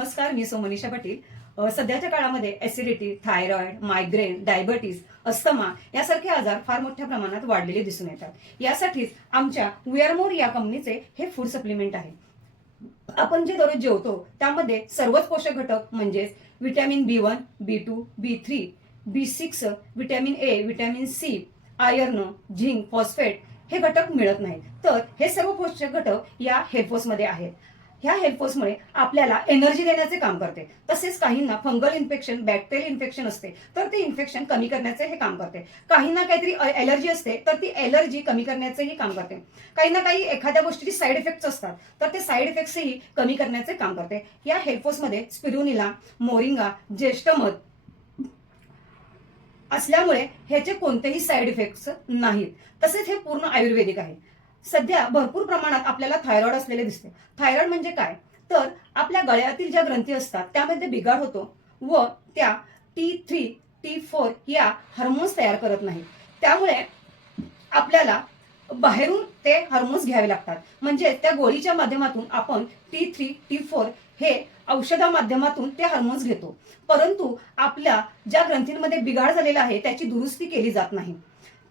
नमस्कार, मी मनीषा पाटील. सध्याच्या काळामध्ये acidity, thyroid, migraine, diabetes, asthma यासारखे आजार फार मोठ्या प्रमाणात वाढलेले दिसून येतात. यासाठीच आमच्या वी आर मोर या कंपनीचे हे फूड सप्लिमेंट आहे. आपण जे दररोज जेवतो त्यामध्ये सर्वच पोषक घटक म्हणजेच vitamin B1, B2, B3, B6, vitamin A, vitamin C, iron, zinc, phosphate हे घटक मिळत नाहीत. तर हे सर्व पोषक घटक या हेल्फोसमध्ये आहेत. ह्या हेल्फोसमुळे आपल्याला एनर्जी देण्याचे काम करते. तसेच काहींना फंगल इन्फेक्शन, बॅक्टेरियल इन्फेक्शन असते तर ते इन्फेक्शन कमी करण्याचे हे काम करते. काहींना काहीतरी एलर्जी असते तर ती एलर्जी कमी करण्याचेही काम करते. काहींना काही एखाद्या गोष्टीची साईड इफेक्ट्स असतात तर ते साईड इफेक्ट्सही कमी करण्याचे काम करते. या हेल्फोसमध्ये स्पिरुलिना, मोरिंगा, ज्येष्ठमध असल्यामुळे ह्याचे कोणतेही साईड इफेक्ट्स नाहीत. तसेच हे पूर्ण आयुर्वेदिक आहे. सध्या भरपूर प्रमाणात आपल्याला थायरॉइड असलेले दिसते. थायरॉइड म्हणजे काय? तर आपल्या गळ्यातील ज्या ग्रंथी असतात त्यामध्ये बिघाड होतो व त्या T3, T4 या हार्मोन्स तयार करत नाही. त्यामुळे आपल्याला बाहेरून ते हार्मोन्स घ्यावे लागतात. म्हणजे त्या गोळीच्या माध्यमातून आपण T3, T4 हे औषधा माध्यमातून ते हार्मोन्स घेतो. परंतु आपल्या ज्या ग्रंथींमध्ये बिघाड झालेला आहे त्याची दुरुस्ती केली जात नाही.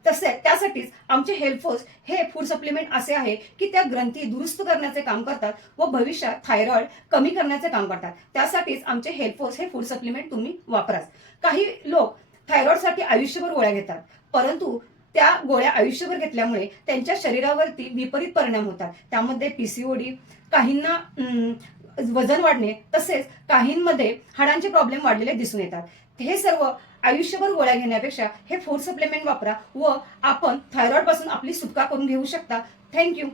त्यासाठीच आमचे हेल्फोस हे फूड सप्लिमेंट असे आहे की त्या ग्रंथी दुरुस्त करण्याचे काम करतात व भविष्यात थायरॉइड कमी करण्याचे काम करतात. त्यासाठीच आमचे हेल्फोस हे फूड सप्लिमेंट तुम्ही वापराच. काही लोक थायरॉइडसाठी आयुष्यभर गोळ्या घेतात, परंतु त्या गोळ्या आयुष्यभर घेतल्यामुळे त्यांच्या शरीरावरती विपरीत परिणाम होतात. त्यामध्ये PCOD, काहींना वजन वाढणे, तसेच काहींमध्ये हाडांचे प्रॉब्लेम वाढलेले दिसून येतात. हे सर्व आयुष्यभर गोळ्या घेण्यापेक्षा हे फूड सप्लिमेंट वापरा व आपण थायरॉइड पासून आपली सुटका करून घेऊ शकता. थँक्यू.